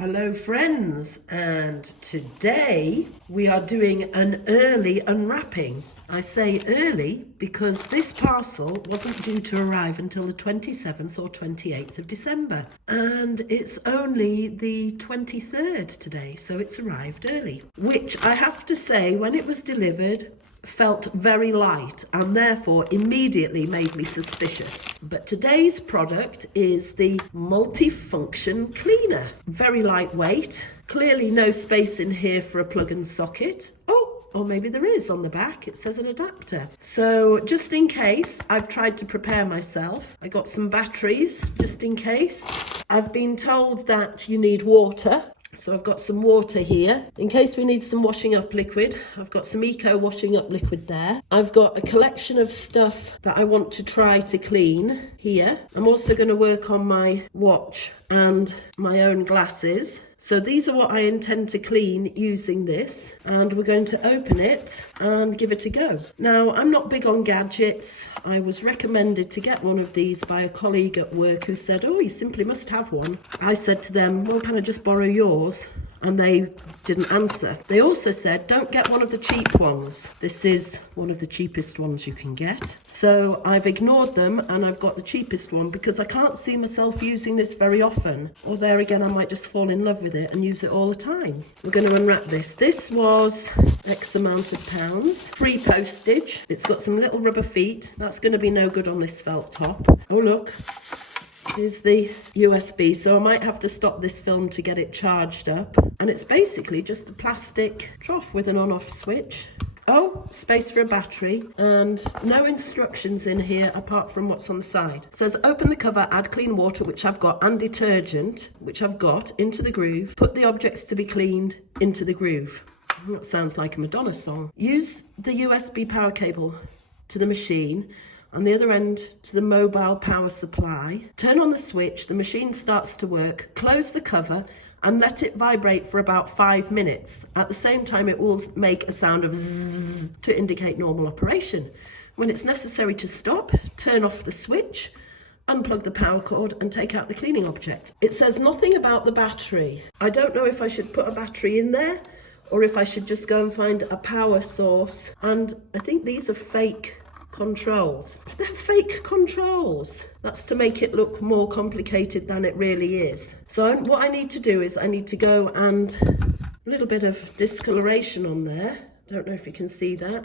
Hello friends, and today we are doing an early unwrapping. I say early because this parcel wasn't due to arrive until the 27th or 28th of December, and it's only the 23rd today, so it's arrived early, which I have to say, when it was delivered, felt very light and therefore immediately made me suspicious. But today's product is the multifunction cleaner. Very lightweight, clearly no space in here for a plug and socket. Or maybe there is on the back, it says an adapter. So just in case, I've tried to prepare myself. I got some batteries just in case. I've been told that you need water. So I've got some water here in case we need some washing up liquid. I've got some eco washing up liquid there. I've got a collection of stuff that I want to try to clean here. I'm also going to work on my watch and my own glasses. So these are what I intend to clean using this, and we're going to open it and give it a go. Now, I'm not big on gadgets. I was recommended to get one of these by a colleague at work who said, "Oh, you simply must have one." I said to them, "Well, can I just borrow yours?" And they didn't answer. They also said, "Don't get one of the cheap ones. This is one of the cheapest ones you can get." So I've ignored them and I've got the cheapest one because I can't see myself using this very often. Or there again, I might just fall in love with it and use it all the time. We're going to unwrap this. This was X amount of pounds. Free postage. It's got some little rubber feet. That's going to be no good on this felt top. Oh, look. Here's the USB, so I might have to stop this film to get it charged up. And it's basically just a plastic trough with an on-off switch. Oh, space for a battery, and no instructions in here apart from what's on the side. It says open the cover, add clean water, which I've got, and detergent, which I've got, into the groove. Put the objects to be cleaned into the groove. That sounds like a Madonna song. Use the USB power cable to the machine, on the other end to the mobile power supply. Turn on the switch, the machine starts to work, close the cover and let it vibrate for about 5 minutes. At the same time, it will make a sound of zzz to indicate normal operation. When it's necessary to stop, turn off the switch, unplug the power cord and take out the cleaning object. It says nothing about the battery. I don't know if I should put a battery in there or if I should just go and find a power source. And I think these are fake controls. They're fake controls. That's to make it look more complicated than it really is. So what I need to do is I need to go and a little bit of discoloration on there. Don't know if you can see that.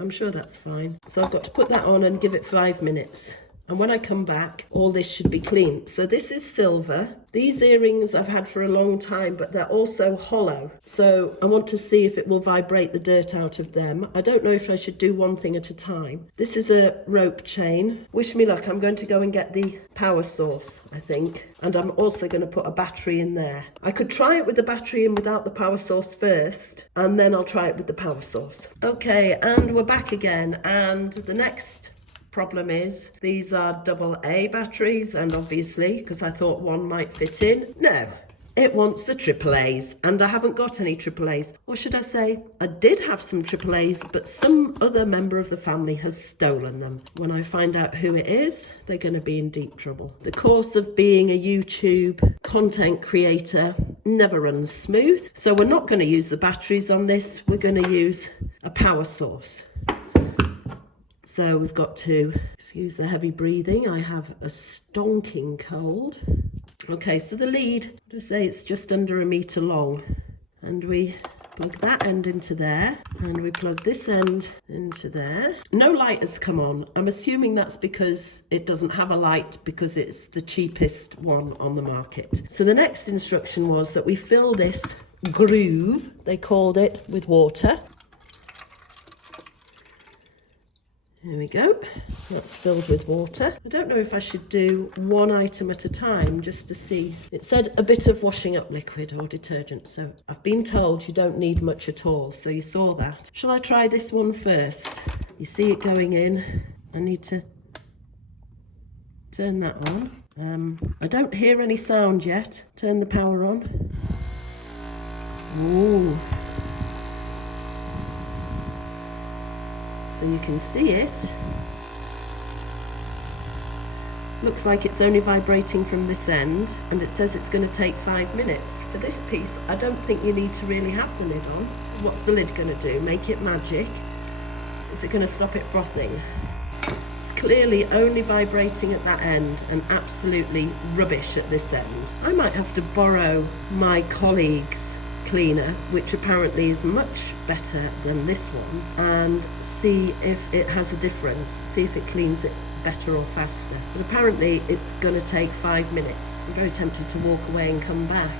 I'm sure that's fine. So I've got to put that on and give it 5 minutes. And when I come back, all this should be clean. So this is silver. These earrings I've had for a long time, but they're also hollow. So I want to see if it will vibrate the dirt out of them. I don't know if I should do one thing at a time. This is a rope chain. Wish me luck. I'm going to go and get the power source, I think. And I'm also going to put a battery in there. I could try it with the battery and without the power source first, and then I'll try it with the power source. Okay, and we're back again. And the next problem is these are AA batteries, and obviously because I thought one might fit in, no, it wants the AAAs, and I haven't got any AAAs. Or should I say, I did have some AAAs, but some other member of the family has stolen them. When I find out who it is, they're going to be in deep trouble. The course of being a YouTube content creator never runs smooth, so we're not going to use the batteries on this. We're going to use a power source. So we've got to, excuse the heavy breathing, I have a stonking cold. Okay, so the lead, just say it's just under 1 meter long. And we plug that end into there, and we plug this end into there. No light has come on. I'm assuming that's because it doesn't have a light because it's the cheapest one on the market. So the next instruction was that we fill this groove, they called it, with water. There we go, that's filled with water. I don't know if I should do one item at a time just to see. It said a bit of washing up liquid or detergent, so I've been told you don't need much at all, so you saw that. Shall I try this one first? You see it going in. I need to turn that on. I don't hear any sound yet. Turn the power on. Ooh. So you can see it. Looks like it's only vibrating from this end, and it says it's going to take 5 minutes. For this piece, I don't think you need to really have the lid on. What's the lid going to do? Make it magic? Is it going to stop it frothing? It's clearly only vibrating at that end and absolutely rubbish at this end. I might have to borrow my colleague's cleaner, which apparently is much better than this one, and see if it has a difference, see if it cleans it better or faster. But apparently it's going to take 5 minutes. I'm very tempted to walk away and come back.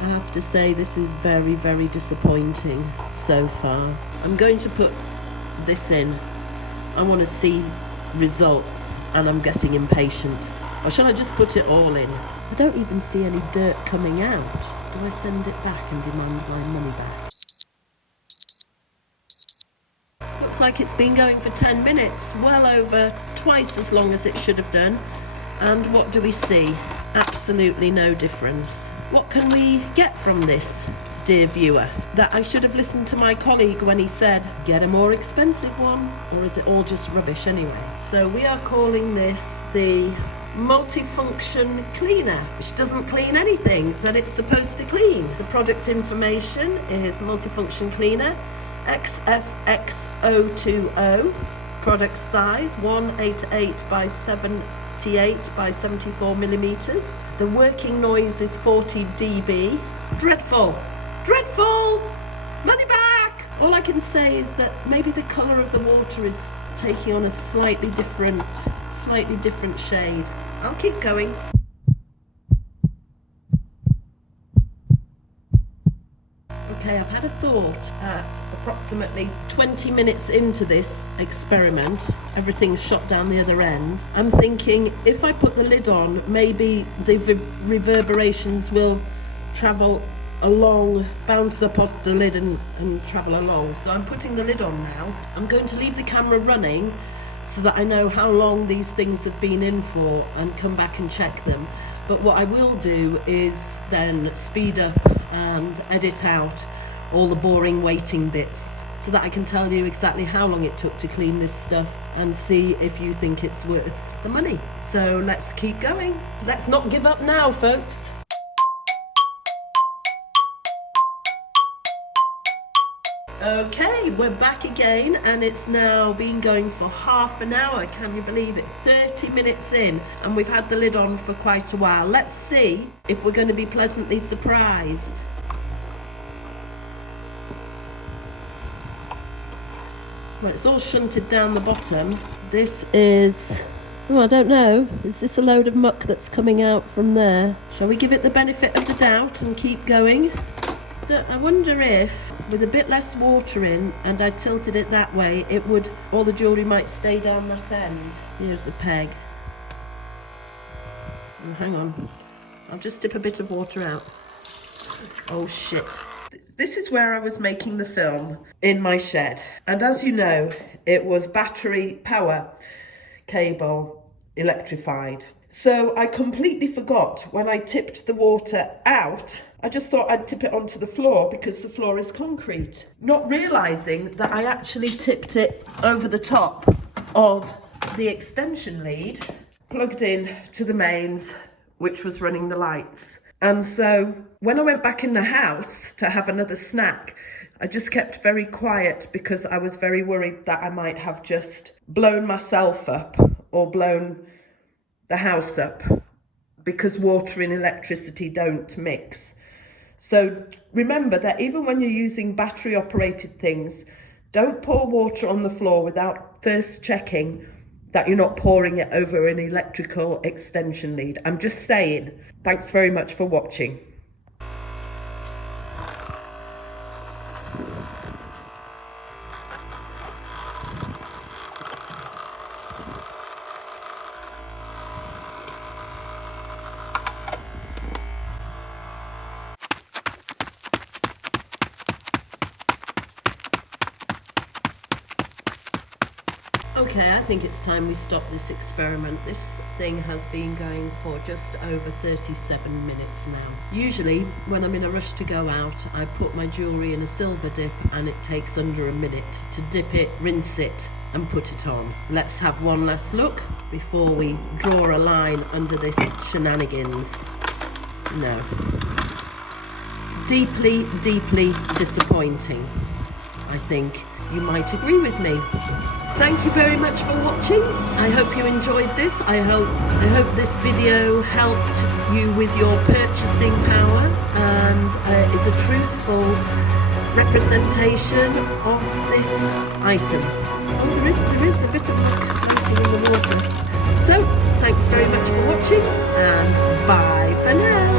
I have to say this is very, very disappointing so far. I'm going to put this in. I want to see results and I'm getting impatient. Or shall I just put it all in? I don't even see any dirt coming out. Do I send it back and demand my money back? Looks like it's been going for 10 minutes, well over twice as long as it should have done. And what do we see? Absolutely no difference. What can we get from this, dear viewer? That I should have listened to my colleague when he said, get a more expensive one, or is it all just rubbish anyway? So we are calling this the multifunction cleaner, which doesn't clean anything that it's supposed to clean. The product information is multifunction cleaner, XFX020, product size 188 by 78 by 74 millimeters. The working noise is 40 dB. Dreadful, dreadful, money back. All I can say is that maybe the color of the water is taking on a slightly different shade. I'll keep going. Okay, I've had a thought at approximately 20 minutes into this experiment. Everything's shot down the other end. I'm thinking if I put the lid on, maybe the reverberations will travel along, bounce up off the lid and travel along. So I'm putting the lid on now. I'm going to leave the camera running so that I know how long these things have been in for and come back and check them. But what I will do is then speed up and edit out all the boring waiting bits so that I can tell you exactly how long it took to clean this stuff and see if you think it's worth the money. So let's keep going. Let's not give up now, folks. Okay, we're back again and it's now been going for half an hour, can you believe it? 30 minutes in and we've had the lid on for quite a while. Let's see if we're going to be pleasantly surprised. Well, it's all shunted down the bottom. This is, oh, I don't know, is this a load of muck that's coming out from there? Shall we give it the benefit of the doubt and keep going? I wonder if, with a bit less water in and I tilted it that way, it would, all the jewellery might stay down that end. Here's the peg. Oh, hang on, I'll just tip a bit of water out. Oh shit. This is where I was making the film, in my shed. And as you know, it was battery power cable electrified. So I completely forgot when I tipped the water out. I just thought I'd tip it onto the floor because the floor is concrete, not realizing that I actually tipped it over the top of the extension lead plugged in to the mains, which was running the lights. And so when I went back in the house to have another snack, I just kept very quiet because I was very worried that I might have just blown myself up or blown the house up, because water and electricity don't mix. So remember that even when you're using battery operated things, don't pour water on the floor without first checking that you're not pouring it over an electrical extension lead. I'm just saying. Thanks very much for watching. Okay, I think it's time we stop this experiment. This thing has been going for just over 37 minutes now. Usually, when I'm in a rush to go out, I put my jewellery in a silver dip and it takes under a minute to dip it, rinse it and put it on. Let's have one last look before we draw a line under this shenanigans. No. Deeply, deeply disappointing. I think you might agree with me. Thank you very much for watching. I hope you enjoyed this. I hope this video helped you with your purchasing power and is a truthful representation of this item. Oh, there is a bit of luck floating in the water. So, thanks very much for watching and bye for now.